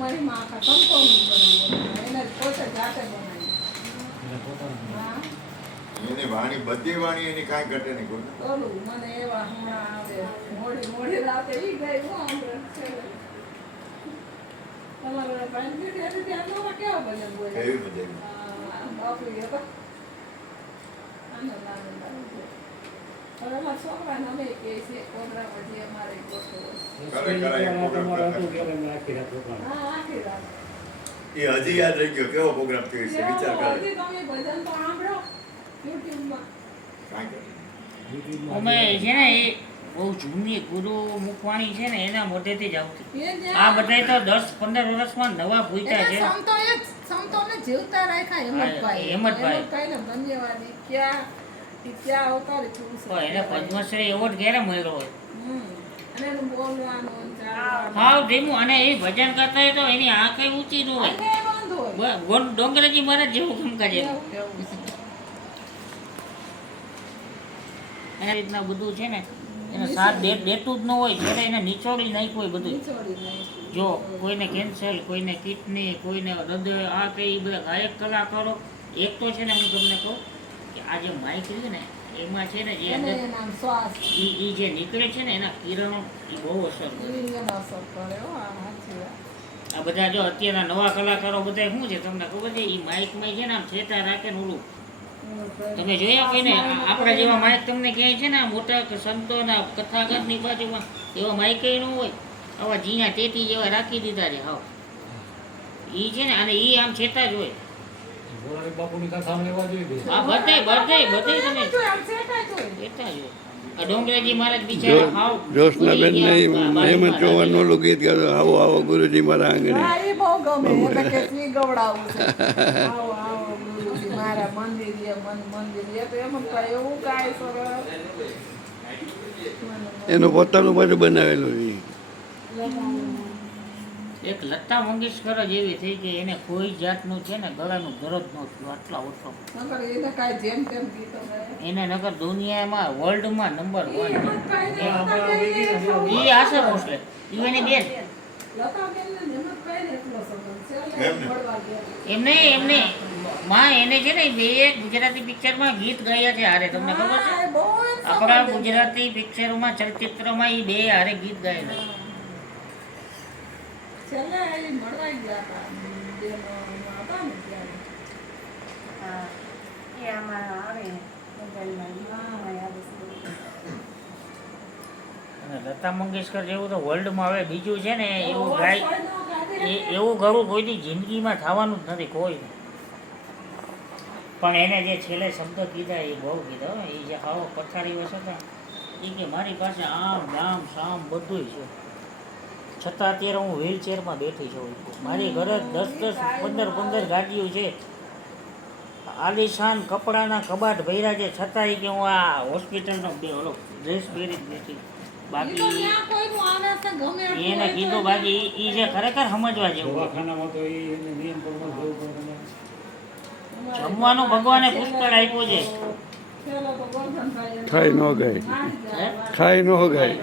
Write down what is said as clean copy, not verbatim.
મારી માં આખા સંતોનું બનાવ્યું એને પોતે જાતે બનાવી. હા એની વાણી બધી વાણી એની કાંઈ ઘટે નહીં કોઈ. ઓલું મને એવા હમણાં આવે મોડી મોડી રાતે ઈ ગઈ હું આપણે તમારે પાણી પીધી ત્યાં તો કેવા બને બોલે એવી બધી બાપુ એ તો આનંદ આનંદ આવી જાય. હવે મારા છોકરાને અમે કહે છે પ્રોગ્રામ હજી અમારે ગોઠવો. કરે એક પ્રોગ્રામ હા આખી રાત એ હજી યાદ રહી ગયો કેવો પ્રોગ્રામ થયો છે વિચાર કરે. હજી તમે ભજન તો સાંભળો યુટ્યુબમાં. કાંઈ કરે અમે છે ને એ બહુ જૂની ગુરુ મુખવાણી છે ને એના મોઢેથી જ આવતી. આ બધા તો 10-15 વર્ષમાં નવા ભૂખ્યા છે. સંતોને જીવતા રાખ્યા હેમંતભાઈ. હેમંતભાઈને ધન્યવાદ. ક્યાં અવતારી પુરુષ તો એને પદ્મશ્રી એવોર્ડ ક્યારે મળ્યો હોય? અને એનું બોલવાનું ચાલવાનું હાવ ધીમું. અને એ ભજન કરતા હોય તો એની આંખ ઊંચી ન હોય. અને બંધ હોય. ડોંગરેજી મહારાજ જેવું કામકાજ એનું. એવું છે. એના રીતના બધું છે ને એને સાથ દેતું જ ન હોય. જ્યારે એને નિચોડી નાખ્યું હોય બધું. નીચોડી નાખ્યું. જો કોઈને કેન્સર, કોઈને કિડની, કોઈને હૃદય, આ તે એ બધા ગાયક કલાકારો. એક તો છે ને હું તમને કહું કે આ જે માઇક રહ્યું ને એમાં છે ને જે અને અંદર એના શ્વાસ એ જે નીકળે છે ને એના કિરણો એ બહુ અસર કરે. લિંગનો અસર કરે હો. આ સાચી વાત. આ બધા જો અત્યારના નવા કલાકારો બધા શું છે તમને ખબર છે? એ માઇકમાં છે ને આમ છેટા રાખે ને ઓલું તમે જોયા કોઈને આપણા જેવા માઇક તમને ક્યાંય છે ને આ મોટા સંતોના કથાગતની બાજુમાં એવા માઇક ન હોય. આવા જીયા ટેટી જેવા રાખી દીધા છે. હાવ એ છે ને અને એ આમ છેટા જ હોય. બાપુની કથા લેવા જોઈએ. હા બધે તમે જો આમ સેટા જ હોય. છેટા જ હોય. આ ડોંગરેજી મહારાજ બિચારા હાવ જોશનાબેન ને હેમંત ચૌહાણ નું ગીત ગાતો આવો આવો ગુરુજી મારા આંગણે. હા એ બહુ ગમે. એટલે કે સ્વી ગવડાવું છે. આવો આવો ગુરુજી મારા મંદિરે મંદિરે તો એમ થાય એવું કાંઈ સરસ. એનું પોતાનું બધું બનાવેલું છે. એક લતા મંગેશકર જ એવી થઈ કે એને કોઈ જાતનું છે ને ગળાનું દર્દ નહોતું આટલા વર્ષો. નકર એને કાંઈ જેમ તેમ ગીતો ગાય. એને નગર દુનિયામાં વર્લ્ડમાં નંબર 1 હિંમતભાઈને એ આશા ભોસલે એની બેન લતાબેનને હિંમતભાઈને એટલો સંબંધ છે. એટલે મળવા ગયા. એમને માં એને છે ને બે ગુજરાતી પિક્ચરમાં ગીત ગાયા છે હારે. તમને ખબર છે? હા, એ બહુ જ આપણા સંબંધ છે. ગુજરાતી પિક્ચરોમાં ચલચિત્રમાં એ બે હારે ગીત ગાયેલા. છેલ્લે એ મળવા ગયા હતા. બેનો હતા ને ત્યારે. એ આમાં આવે મોબાઈલમાં આવે છે. અને લતા મંગેશકર જેવું તો વર્લ્ડમાં હવે બીજું છે ને એવું અવાજ ગાય કોઈનો ગાતી એવું ગરું કોઈની જિંદગીમાં થવાનું જ નથી કોઈ. પણ એને જે છેલ્લે શબ્દ કીધા એ બહુ કીધા હો. એ જે આવો પથારી વસ હતા એ કે મારી પાસે આમ ગામ સામ બધું છે છતાં અત્યારે હું વ્હીલચેરમાં બેઠી છું. મારી ઘરે 10-15 ગાડીઓ છે. આલિશાન કપડાના કબાટ ભર્યા છે છતાં કે હું આ હોસ્પિટલનો ઓલો ડ્રેસ પહેરી જ નથી. ઈ તો બાકી ત્યાં કોઈનું આવે છે ગમે એટલું એને હોય કીધું તો બાકી એ જે ખરેખર સમજવા જેવું છે. દવાખાનામાં તો એ નિયમ પ્રમાણે જવું પડે. જમવાનું ભગવાને પુષ્કળ આપ્યું છે. પેલો તો ગોરધનભાઈ ખાઈ ન ગાય મારી જાય. હે? ખાઈ ન ગાય.